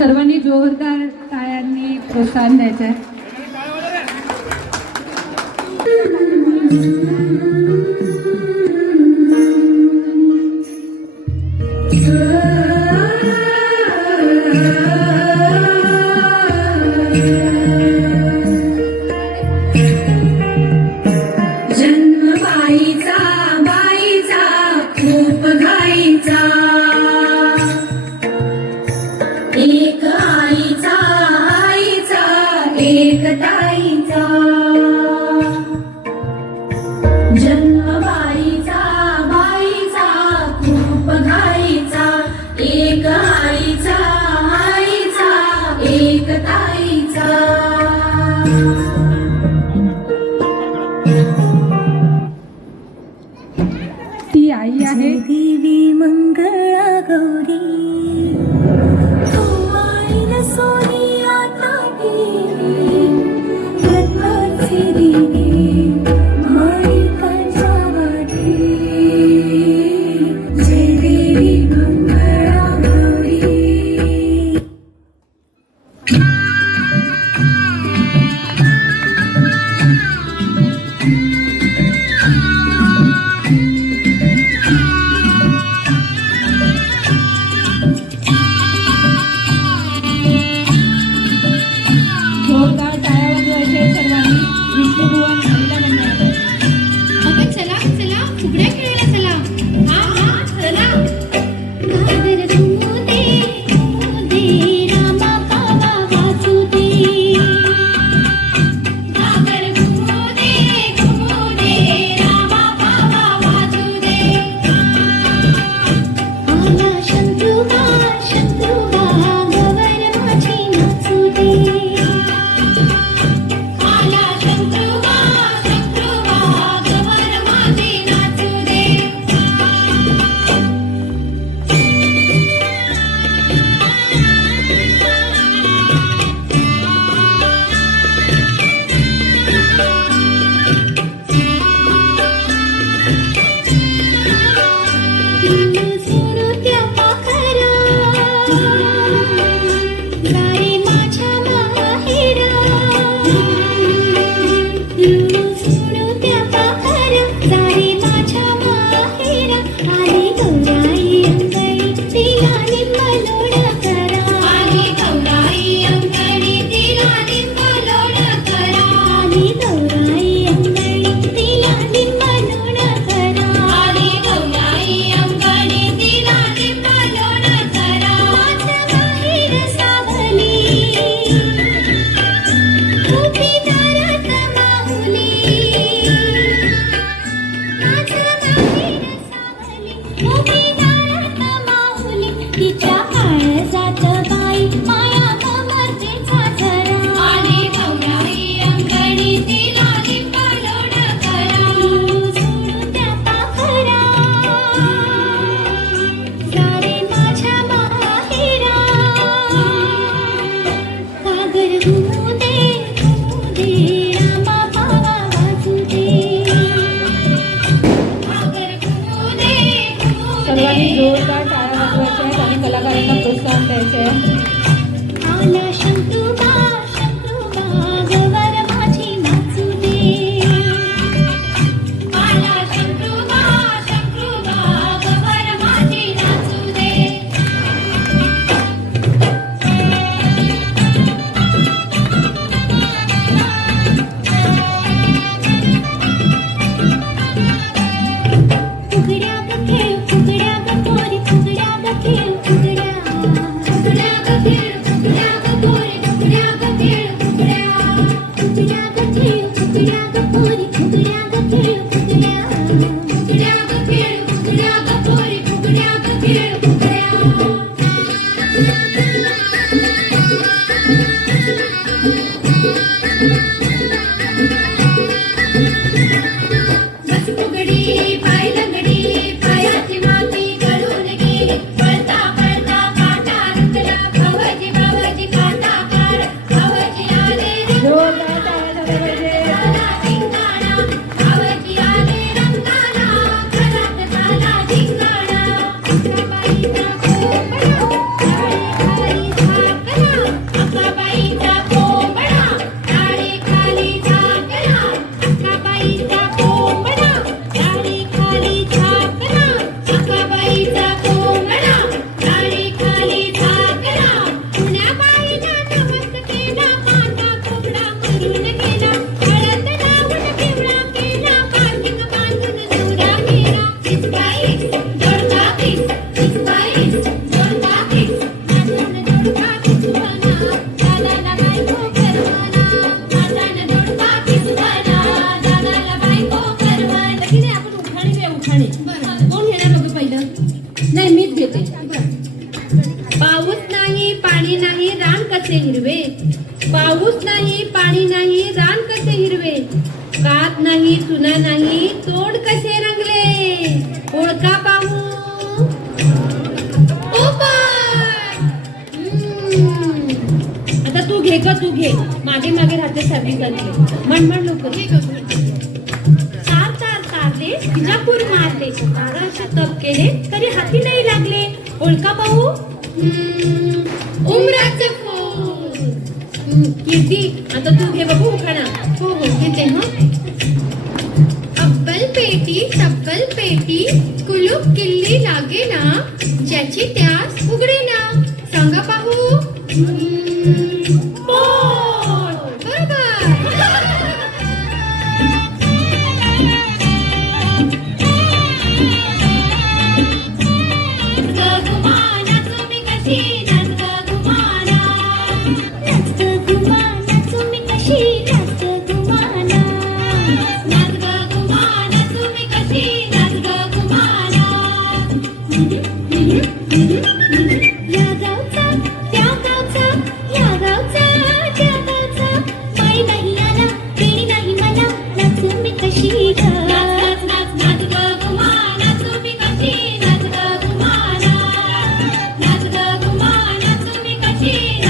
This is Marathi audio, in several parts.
सर्वांनी जोरदार टाळ्यांनी प्रोत्साहन द्यायचं आहे you. मारले विजापूर मारले. बाराशे तप केले तरी हाती नाही लागले. ओळखा भाऊ. उमराचे कीर्ती आता तू हे बघू उखाणा. हो हो घेते हं. अब्बल पेटी तब्बल पेटी कुलूप किल्ली लागे ना ज्याची त्या Martina.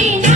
நீங்க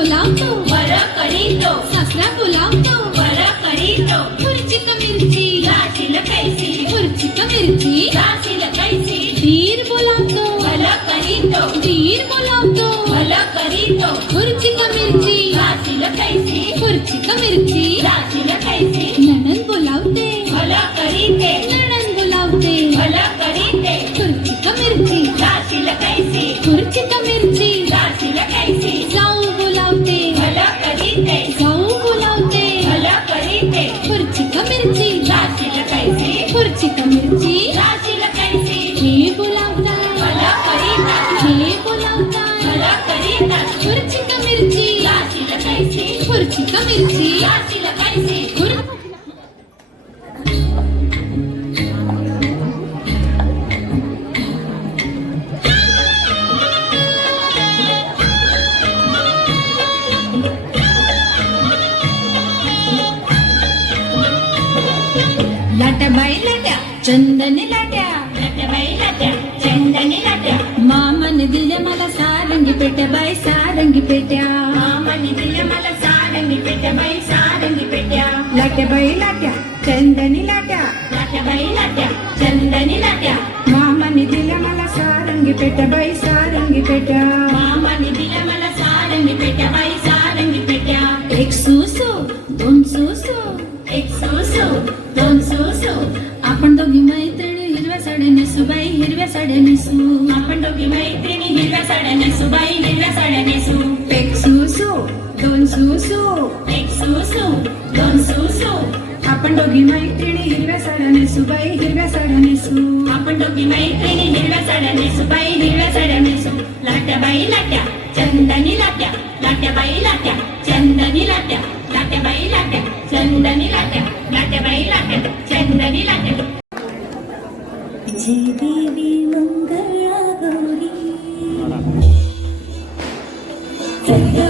పొలాంతో వర కరీతో సస్ర పొలాంతో వర కరీతో పురిచిక మిర్చి రాసిల కైసి పురిచిక మిర్చి రాసిల కైసి తీర్ పొలాంతో వల కరీతో తీర్ పొలాంతో వల కరీతో పురిచిక మిర్చి రాసిల కైసి పురిచిక మిర్చి రాసిల కైసి करीता खुर्ची का मिरची राशीला कैसी खुर्ची का मिरची राशीला कैसी खुर लाट्या बाई लाट्या चंदनी लाट्या लाट्या बाई लाट्या चंदनी लाट्या मामाने दिल्या मला सारंगी पेट्या बाई सारंगी पेट्या मामाने दिल्या मला सारंगी पेट्या बाई सारंगी पेट्या लाट्या बाई लाट्या चंदनी लाट्या लाट्या बाई लाट्या चंदनी लाट्या मामाने दिल्या मला सारंगी पेट्या बाई सारंगी पेट्या मामाने दिल्या मला सारंगी पेट्या बाई सारंगी पेट्या एक सुसू दोन सुसू एक सोसो दोन सोसो आपण दोघी मैत्रिणी हिरव्या साड्या नेसू बाई हिरव्या साड्या नेसू आपण दोघी मैत्रिणी हिरव्या साड्या नेसू बाई हिरव्या साड्या नेसू एक सुसू दोन सुसू एक सोसो दोन सोसो आपण दोघी मैत्रिणी हिरव्या साड्या नेसू बाई हिरव्या साड्या नेसू आपण दोघी मैत्रिणी हिरव्या साड्या नेसू बाई हिरव्या साड्या नेसू लाट्या बाई लाट्या चंदनी लाट्या लाट्या बाई लाट्या चंदनी लाट्या लाट्या बाई लाट्या चंदनी लाट्या लाट्या बाई लाट्या चंदनी लाट्या. Thank you.